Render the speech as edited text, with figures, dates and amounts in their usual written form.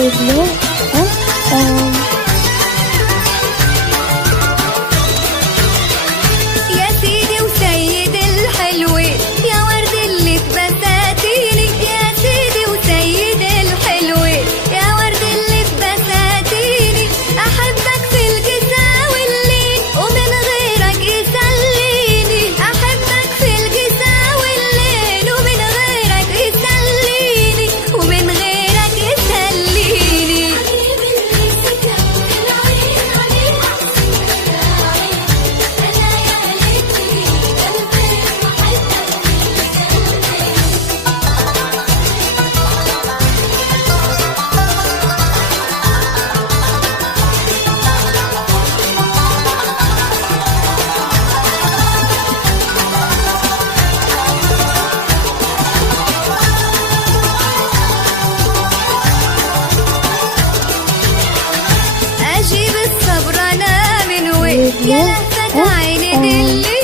رجله. يا سيدي وسيد الحلوين يا ورد اللي في بساتيني، يا سيدي وسيد الحلوين يا ورد اللي في بساتيني، أحبك في القسا والليل ومن غيرك يسليني، أحبك في القسا والليل ومن غيرك يسليني، ومن غيرك يسليني. أجيب الصبر أنا من وين، يا لهفة عيني دلي